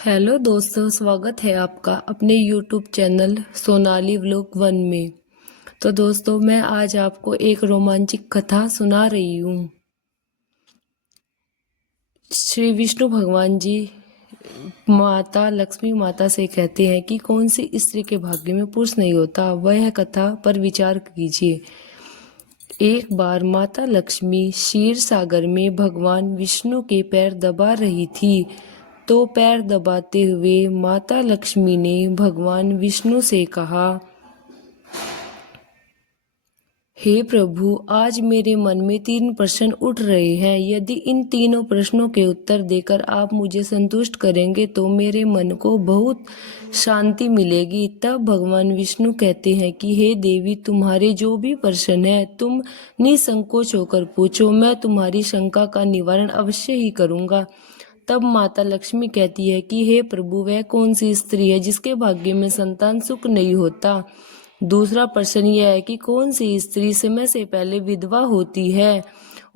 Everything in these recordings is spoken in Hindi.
हेलो दोस्तों, स्वागत है आपका अपने यूट्यूब चैनल सोनाली व्लॉग 1 में। तो दोस्तों, मैं आज आपको एक रोमांचक कथा सुना रही हूँ। श्री विष्णु भगवान जी माता लक्ष्मी माता से कहते हैं कि कौन सी स्त्री के भाग्य में पुरुष नहीं होता, वह कथा पर विचार कीजिए। एक बार माता लक्ष्मी क्षीर सागर में भगवान विष्णु के पैर दबा रही थी। तो पैर दबाते हुए माता लक्ष्मी ने भगवान विष्णु से कहा, हे प्रभु, आज मेरे मन में 3 प्रश्न उठ रहे हैं। यदि इन तीनों प्रश्नों के उत्तर देकर आप मुझे संतुष्ट करेंगे तो मेरे मन को बहुत शांति मिलेगी। तब भगवान विष्णु कहते हैं कि हे देवी, तुम्हारे जो भी प्रश्न है तुम निसंकोच होकर पूछो, मैं तुम्हारी शंका का निवारण अवश्य ही करूंगा। तब माता लक्ष्मी कहती है कि हे प्रभु, वह कौन सी स्त्री है जिसके भाग्य में संतान सुख नहीं होता। दूसरा प्रश्न यह है कि कौन सी स्त्री समय से पहले विधवा होती है।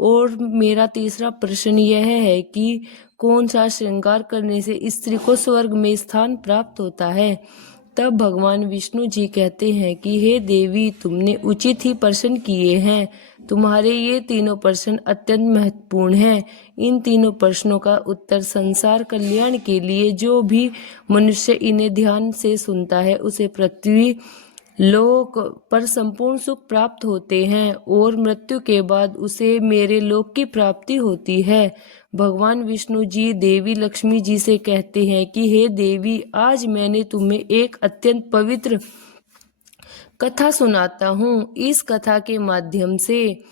और मेरा तीसरा प्रश्न यह है कि कौन सा श्रृंगार करने से स्त्री को स्वर्ग में स्थान प्राप्त होता है। तब भगवान विष्णु जी कहते हैं कि हे देवी, तुमने उचित ही प्रश्न किए हैं। तुम्हारे ये तीनों प्रश्न अत्यंत महत्वपूर्ण हैं। इन तीनों प्रश्नों का उत्तर संसार कल्याण के लिए जो भी मनुष्य इन्हें ध्यान से सुनता है उसे पृथ्वी लोक पर संपूर्ण सुख प्राप्त होते हैं और मृत्यु के बाद उसे मेरे लोक की प्राप्ति होती है। भगवान विष्णु जी देवी लक्ष्मी जी से कहते हैं कि हे देवी, आज मैंने तुम्हें एक अत्यंत पवित्र कथा सुनाता हूँ। इस कथा के माध्यम से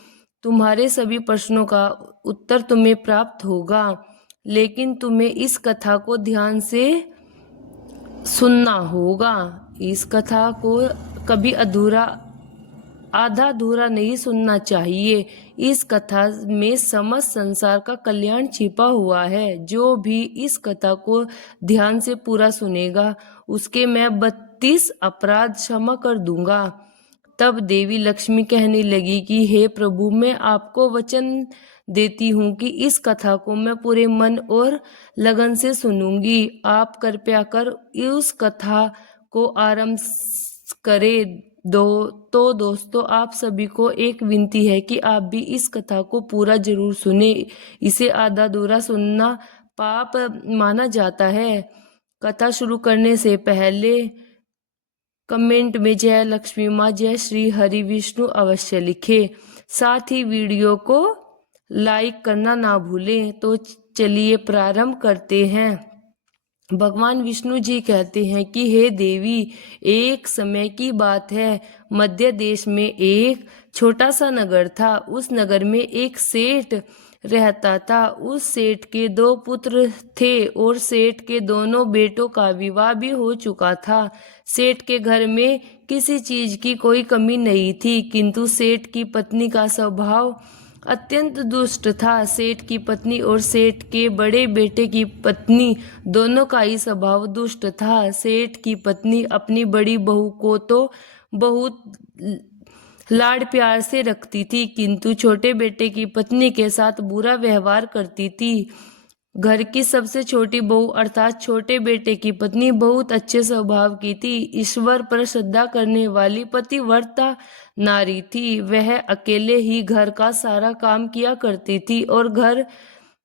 तुम्हारे सभी प्रश्नों का उत्तर तुम्हें प्राप्त होगा, लेकिन तुम्हें इस कथा को ध्यान से सुनना होगा। इस कथा को कभी आधा अधूरा नहीं सुनना चाहिए। इस कथा में समस्त संसार का कल्याण छिपा हुआ है। जो भी इस कथा को ध्यान से पूरा सुनेगा उसके मैं 32 अपराध क्षमा कर दूंगा। तब देवी लक्ष्मी कहने लगी कि हे प्रभु, मैं आपको वचन देती हूँ कि इस कथा को मैं पूरे मन और लगन से सुनूंगी। आप कृपया कर उस कथा को आरंभ करें। तो दोस्तों, आप सभी को एक विनती है कि आप भी इस कथा को पूरा जरूर सुने। इसे आधा अधूरा सुनना पाप माना जाता है। कथा शुरू करने से पहले कमेंट में जय लक्ष्मी माँ, जय श्री हरि विष्णु अवश्य लिखें। साथ ही वीडियो को लाइक करना ना भूलें। तो चलिए प्रारंभ करते हैं। भगवान विष्णु जी कहते हैं कि हे देवी, एक समय की बात है, मध्य देश में एक छोटा सा नगर था। उस नगर में एक सेठ रहता था। उस सेठ के 2 पुत्र थे और सेठ के दोनों बेटों का विवाह भी हो चुका था। सेठ के घर में किसी चीज की कोई कमी नहीं थी, किंतु सेठ की पत्नी का स्वभाव अत्यंत दुष्ट था। सेठ की पत्नी और सेठ के बड़े बेटे की पत्नी दोनों का ही स्वभाव दुष्ट था। सेठ की पत्नी अपनी बड़ी बहू को तो बहुत लाड प्यार से रखती थी, किंतु छोटे बेटे की पत्नी के साथ बुरा व्यवहार करती थी। घर की सबसे छोटी बहू अर्थात छोटे बेटे की पत्नी बहुत अच्छे स्वभाव की थी। ईश्वर पर श्रद्धा करने वाली पतिव्रता नारी थी। वह अकेले ही घर का सारा काम किया करती थी और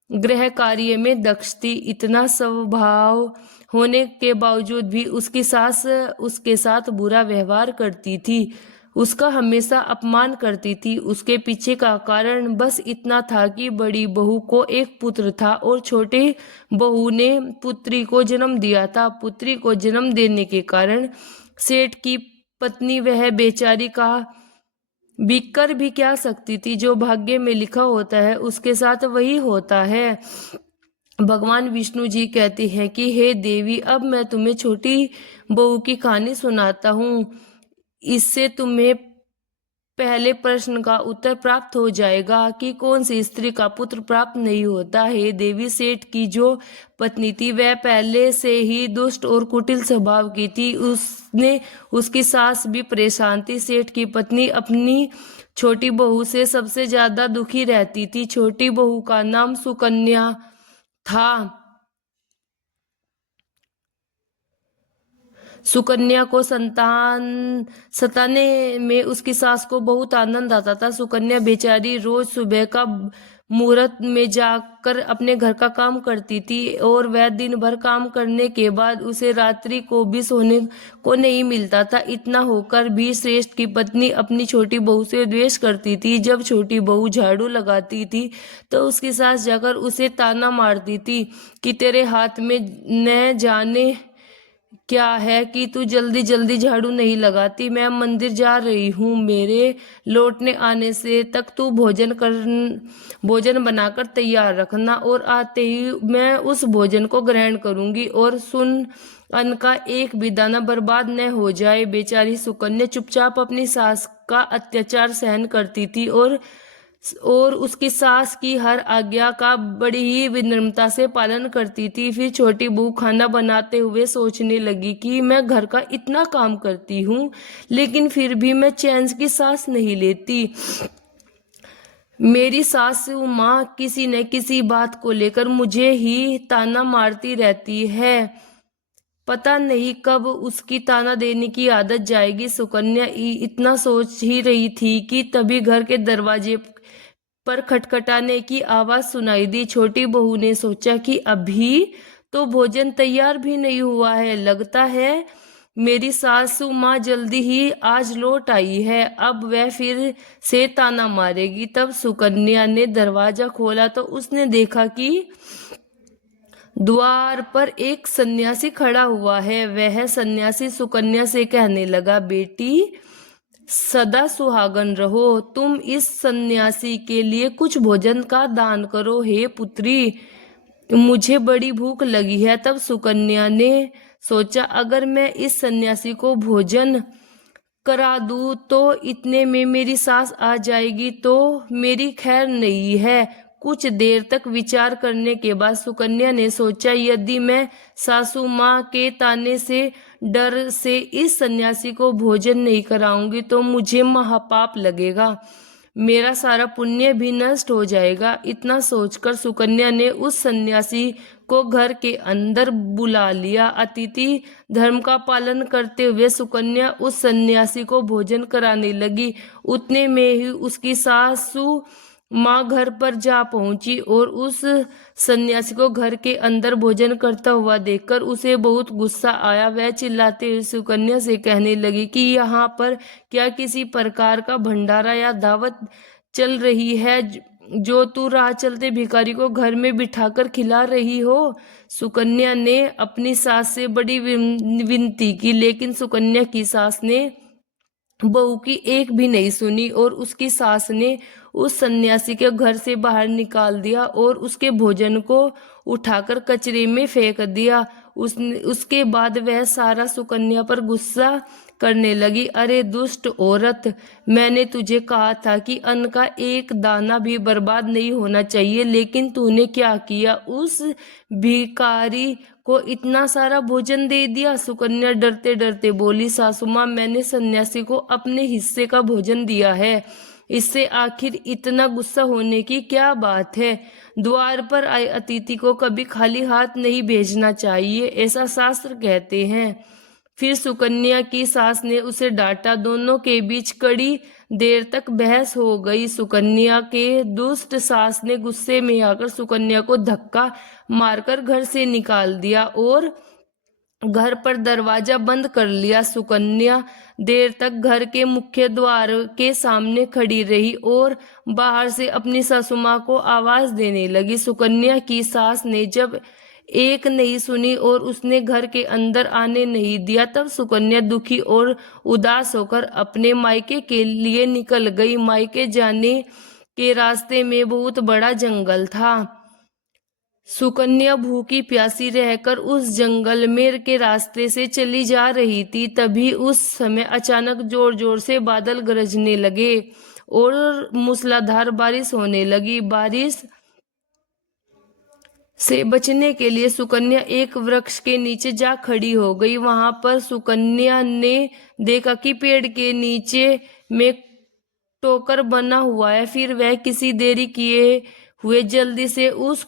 गृह कार्य में दक्ष थी। इतना स्वभाव होने के बावजूद भी उसकी सास उसके साथ बुरा व्यवहार करती थी, उसका हमेशा अपमान करती थी। उसके पीछे का कारण बस इतना था कि बड़ी बहू को एक पुत्र था और छोटी बहू ने पुत्री को जन्म दिया था। पुत्री को जन्म देने के कारण सेठ की पत्नी वह बेचारी का बिकर भी क्या सकती थी। जो भाग्य में लिखा होता है उसके साथ वही होता है। भगवान विष्णु जी कहते हैं कि हे देवी, अब मैं तुम्हें छोटी बहू की कहानी सुनाता हूँ। इससे तुम्हें पहले प्रश्न का उत्तर प्राप्त हो जाएगा कि कौन सी स्त्री का पुत्र प्राप्त नहीं होता। हे देवी, सेठ की जो पत्नी थी वह पहले से ही दुष्ट और कुटिल स्वभाव की थी। उसकी सास भी परेशान थी। सेठ की पत्नी अपनी छोटी बहू से सबसे ज्यादा दुखी रहती थी। छोटी बहू का नाम सुकन्या था। सुकन्या को संतान सताने में उसकी सास को बहुत आनंद आता था। सुकन्या बेचारी रोज सुबह का मुहूर्त में जाकर अपने घर का काम करती थी और वह दिन भर काम करने के बाद उसे रात्रि को भी सोने को नहीं मिलता था। इतना होकर भी श्रेष्ठ की पत्नी अपनी छोटी बहू से द्वेष करती थी। जब छोटी बहू झाड़ू लगाती थी तो उसकी सास जाकर उसे ताना मारती थी कि तेरे हाथ में न जाने क्या है कि तू जल्दी जल्दी झाड़ू नहीं लगाती। मैं मंदिर जा रही हूँ, मेरे लौटने आने से तक तू भोजन बनाकर तैयार रखना और आते ही मैं उस भोजन को ग्रहण करूंगी। और सुन, अन्न का एक भी दाना बर्बाद न हो जाए। बेचारी सुकन्या चुपचाप अपनी सास का अत्याचार सहन करती थी और उसकी सास की हर आज्ञा का बड़ी ही विनम्रता से पालन करती थी। फिर छोटी बहू खाना बनाते हुए सोचने लगी कि मैं घर का इतना काम करती हूँ लेकिन फिर भी मैं चैन की सांस नहीं लेती। मेरी सासू माँ किसी न किसी बात को लेकर मुझे ही ताना मारती रहती है। पता नहीं कब उसकी ताना देने की आदत जाएगी। सुकन्या इतना सोच ही रही थी कि तभी घर के दरवाजे पर खटखटाने की आवाज सुनाई दी। छोटी बहू ने सोचा कि अभी तो भोजन तैयार भी नहीं हुआ है, लगता है मेरी सासू माँ जल्दी ही आज लौट आई है, अब वह फिर से ताना मारेगी। तब सुकन्या ने दरवाजा खोला तो उसने देखा कि द्वार पर एक सन्यासी खड़ा हुआ है। वह सन्यासी सुकन्या से कहने लगा, बेटी सदा सुहागन रहो, तुम इस सन्यासी के लिए कुछ भोजन का दान करो। हे पुत्री, मुझे बड़ी भूख लगी है। तब सुकन्या ने सोचा, अगर मैं इस सन्यासी को भोजन करा दूं तो इतने में मेरी सास आ जाएगी तो मेरी खैर नहीं है। कुछ देर तक विचार करने के बाद सुकन्या ने सोचा, यदि मैं सासू माँ के ताने से डर से इस सन्यासी को भोजन नहीं कराऊंगी तो मुझे महापाप लगेगा, मेरा सारा पुण्य भी नष्ट हो जाएगा। इतना सोचकर सुकन्या ने उस सन्यासी को घर के अंदर बुला लिया। अतिथि धर्म का पालन करते हुए सुकन्या उस सन्यासी को भोजन कराने लगी। उतने में ही उसकी सासू माँ घर पर जा पहुंची और उस सन्यासी को घर के अंदर भोजन करता हुआ देखकर उसे बहुत गुस्सा आया। वह चिल्लाते हुए सुकन्या से कहने लगी कि यहाँ पर क्या किसी प्रकार का भंडारा या दावत चल रही है जो तू राह चलते भिखारी को घर में बिठाकर खिला रही हो। सुकन्या ने अपनी सास से बड़ी विनती की लेकिन सुकन्या की सास ने बहू की एक भी नहीं सुनी और उसकी सास ने उस सन्यासी के घर से बाहर निकाल दिया और उसके भोजन को उठाकर कचरे में फेंक दिया। उसके बाद वह सारा सुकन्या पर गुस्सा करने लगी। अरे दुष्ट औरत, मैंने तुझे कहा था कि अन्न का एक दाना भी बर्बाद नहीं होना चाहिए, लेकिन तूने क्या किया, उस भिखारी को इतना सारा भोजन दे दिया। सुकन्या डरते डरते बोली, सासू माँ, मैंने सन्यासी को अपने हिस्से का भोजन दिया है, इससे आखिर इतना गुस्सा होने की क्या बात है। द्वार पर आए अतिथि को कभी खाली हाथ नहीं भेजना चाहिए, ऐसा शास्त्र कहते हैं। फिर सुकन्या की सास ने उसे डांटा। दोनों के बीच कड़ी देर तक बहस हो गई। सुकन्या के दुष्ट सास ने गुस्से में आकर सुकन्या को धक्का मारकर घर से निकाल दिया और घर पर दरवाजा बंद कर लिया। सुकन्या देर तक घर के मुख्य द्वार के सामने खड़ी रही और बाहर से अपनी सासू माँ को आवाज देने लगी। सुकन्या की सास ने जब एक नहीं सुनी और उसने घर के अंदर आने नहीं दिया, तब सुकन्या दुखी और उदास होकर अपने मायके के लिए निकल गई। मायके जाने के रास्ते में बहुत बड़ा जंगल था। सुकन्या भूखी प्यासी रहकर उस जंगल में के रास्ते से चली जा रही थी। तभी उस समय अचानक जोर जोर से बादल गरजने लगे और मूसलाधार बारिश होने लगी। बारिश से बचने के लिए सुकन्या एक वृक्ष के नीचे जा खड़ी हो गई। वहां पर सुकन्या ने देखा कि पेड़ के नीचे में टोकर बना हुआ है। फिर वह किसी देरी किए हुए जल्दी से उस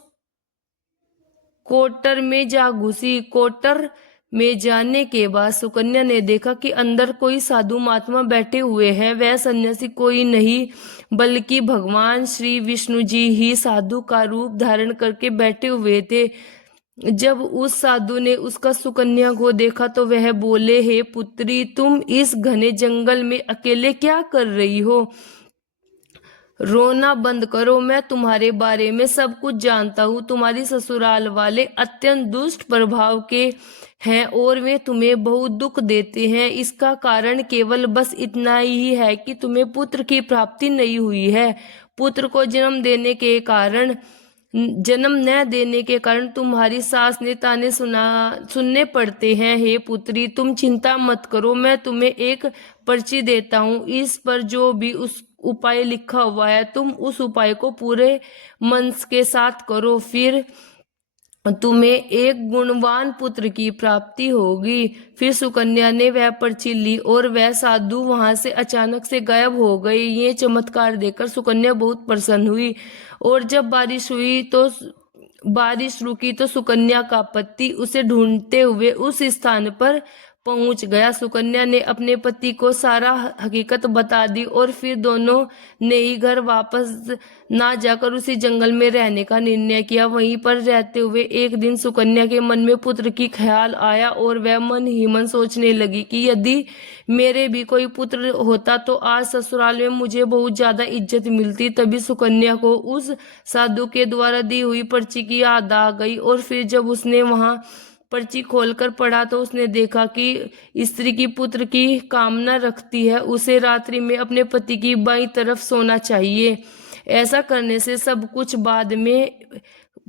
कोटर में जा घुसी। कोटर में जाने के बाद सुकन्या ने देखा कि अंदर कोई साधु महात्मा बैठे हुए हैं। वह सन्यासी कोई नहीं बल्कि भगवान श्री विष्णु जी ही साधु का रूप धारण करके बैठे हुए थे। जब उस साधु ने उसका सुकन्या को देखा तो वह बोले, हे पुत्री, तुम इस घने जंगल में अकेले क्या कर रही हो? रोना बंद करो, मैं तुम्हारे बारे में सब कुछ जानता हूँ। तुम्हारी ससुराल वाले अत्यंत दुष्ट प्रभाव के हैं और वे तुम्हें बहुत दुख देते हैं। इसका कारण केवल बस इतना ही है कि तुम्हें पुत्र की प्राप्ति नहीं हुई है। पुत्र को जन्म न देने के कारण तुम्हारी सास ने ताने सुनने पड़ते हैं। हे पुत्री, तुम चिंता मत करो, मैं तुम्हें एक पर्ची देता हूँ। इस पर जो भी उस उपाय लिखा हुआ है, तुम उस उपाय को पूरे मन के साथ करो, फिर तुम्हें एक गुणवान पुत्र की प्राप्ति होगी। फिर सुकन्या ने वह पर्ची ली और वह साधु वहां से अचानक से गायब हो गई। ये चमत्कार देखकर सुकन्या बहुत प्रसन्न हुई और जब बारिश रुकी तो सुकन्या का पति उसे ढूंढते हुए उस स्थान पर पहुंच गया। सुकन्या ने अपने पति को सारा हकीकत बता दी और फिर दोनों ने ही घर वापस ना जाकर उसी जंगल में रहने का निर्णय किया। वहीं पर रहते हुए एक दिन सुकन्या के मन में पुत्र की ख्याल आया और वह मन ही मन सोचने लगी कि यदि मेरे भी कोई पुत्र होता तो आज ससुराल में मुझे बहुत ज्यादा इज्जत मिलती। तभी सुकन्या को उस साधु के द्वारा दी हुई पर्ची की याद आ गई और फिर जब उसने वहां पर्ची खोलकर पढ़ा तो उसने देखा कि स्त्री की पुत्र की कामना रखती है, उसे रात्रि में अपने पति की बाईं तरफ सोना चाहिए। ऐसा करने से सब कुछ बाद में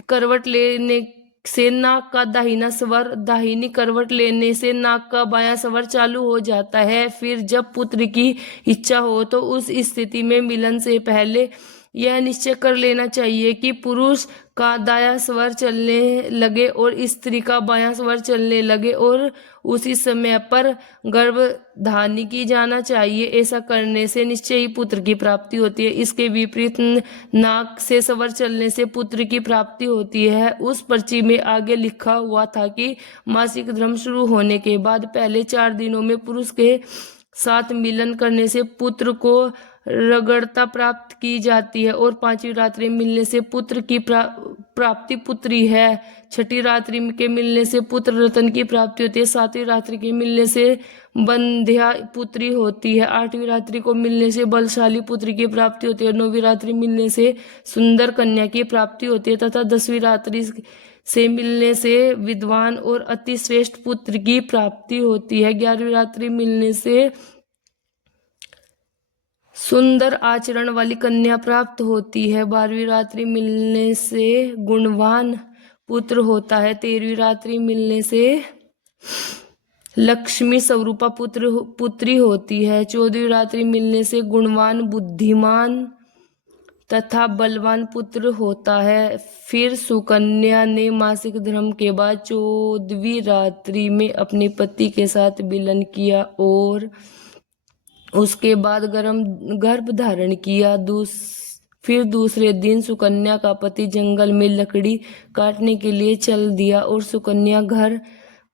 करवट लेने से नाक का दाहिना स्वर, दाहिनी करवट लेने से नाक का बायां स्वर चालू हो जाता है। फिर जब पुत्र की इच्छा हो तो उस स्थिति में मिलन से पहले यह निश्चय कर लेना चाहिए कि पुरुष का दायां स्वर चलने लगे और स्त्री का बायां स्वर चलने लगे और उसी समय पर गर्भधारण की जाना चाहिए। ऐसा करने से निश्चय ही पुत्र की प्राप्ति होती है। इसके विपरीत नाक से स्वर चलने से पुत्र की प्राप्ति होती है। उस पर्ची में आगे लिखा हुआ था कि मासिक धर्म शुरू होने के बाद पहले 4 दिनों में पुरुष के साथ मिलन करने से पुत्र को रगड़ता प्राप्त की जाती है और 5वीं रात्रि मिलने से पुत्र की प्राप्ति पुत्री है। 6ठी रात्रि के मिलने से पुत्र रत्न की प्राप्ति होती है। 7वीं रात्रि के मिलने से बंध्या पुत्री होती है। 8वीं रात्रि को मिलने से बलशाली पुत्र की प्राप्ति होती है। 9वीं रात्रि मिलने से सुंदर कन्या की प्राप्ति होती है तथा 10वीं रात्रि से मिलने से विद्वान और अति श्रेष्ठ पुत्र की प्राप्ति होती है। 11वीं रात्रि मिलने से सुंदर आचरण वाली कन्या प्राप्त होती है। 12वीं रात्रि मिलने से गुणवान पुत्र होता है। 13वीं रात्रि मिलने से लक्ष्मी स्वरूपा पुत्री होती है। 14वीं रात्रि मिलने से गुणवान, बुद्धिमान तथा बलवान पुत्र होता है। फिर सुकन्या ने मासिक धर्म के बाद 14वीं रात्रि में अपने पति के साथ मिलन किया और उसके बाद गर्भ धारण किया। फिर दूसरे दिन सुकन्या का पति जंगल में लकड़ी काटने के लिए चल दिया और सुकन्या घर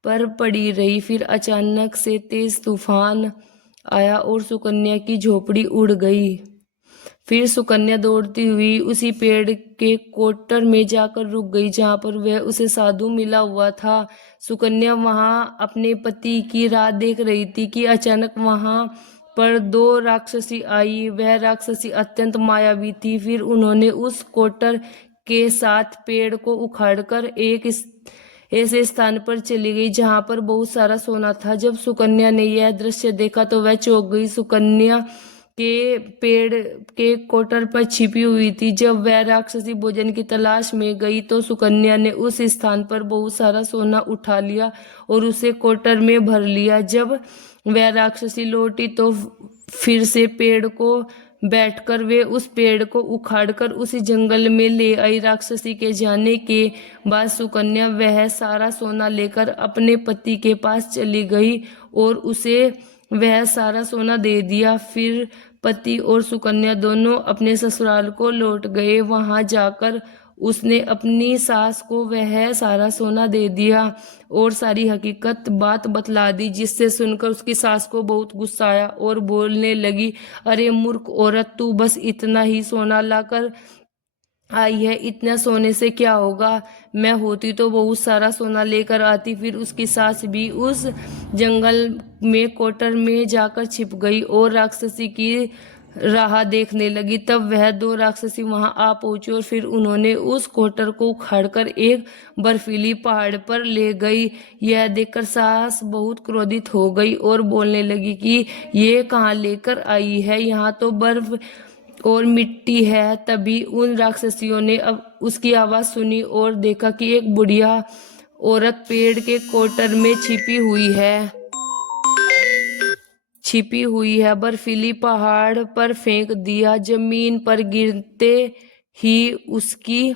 पर पड़ी रही। फिर अचानक से तेज तूफान आया और सुकन्या की झोपड़ी उड़ गई। फिर सुकन्या दौड़ती हुई उसी पेड़ के कोटर में जाकर रुक गई जहां पर वह उसे साधु मिला हुआ था। सुकन्या वहां अपने पति की राह देख रही थी कि अचानक वहां पर 2 राक्षसी आई। वह राक्षसी अत्यंत मायावी थी। फिर उन्होंने उस कोटर के साथ पेड़ को उखाड़कर एक ऐसे स्थान पर चली गई जहां पर बहुत सारा सोना था। जब सुकन्या ने यह दृश्य देखा तो वह चौंक गई। सुकन्या के पेड़ के कोटर पर छिपी हुई थी। जब वह राक्षसी भोजन की तलाश में गई तो सुकन्या ने उस स्थान पर बहुत सारा सोना उठा लिया और उसे कोटर में भर लिया। जब वह राक्षसी लौटी तो फिर से पेड़ को बैठकर वे उस पेड़ को उखाड़कर उसी जंगल में ले आई। राक्षसी के जाने के बाद सुकन्या वह सारा सोना लेकर अपने पति के पास चली गई और उसे वह सारा सोना दे दिया। फिर पति और सुकन्या दोनों अपने ससुराल को लौट गए। वहां जाकर उसने अपनी सास को वह सारा सोना दे दिया और सारी हकीकत बात बतला दी, जिससे सुनकर उसकी सास को बहुत गुस्सा आया और बोलने लगी, अरे मूर्ख औरत, तू बस इतना ही सोना लाकर आई है, इतना सोने से क्या होगा? मैं होती तो बहुत सारा सोना लेकर आती। फिर उसकी सास भी उस जंगल में कोटर में जाकर छिप गई और राक्षसी की राह देखने लगी। तब वह दो राक्षसी वहां आ पहुंची और फिर उन्होंने उस कोटर को उखाड़कर एक बर्फीली पहाड़ पर ले गई। यह देखकर सास बहुत क्रोधित हो गई और बोलने लगी कि ये कहाँ लेकर आई है, यहाँ तो बर्फ और मिट्टी है। तभी उन राक्षसियों ने अब उसकी आवाज सुनी और देखा कि एक बुढ़िया औरत पेड़ के कोटर में छिपी हुई है। बर्फीली पहाड़ पर फेंक दिया। जमीन पर गिरते ही उसकी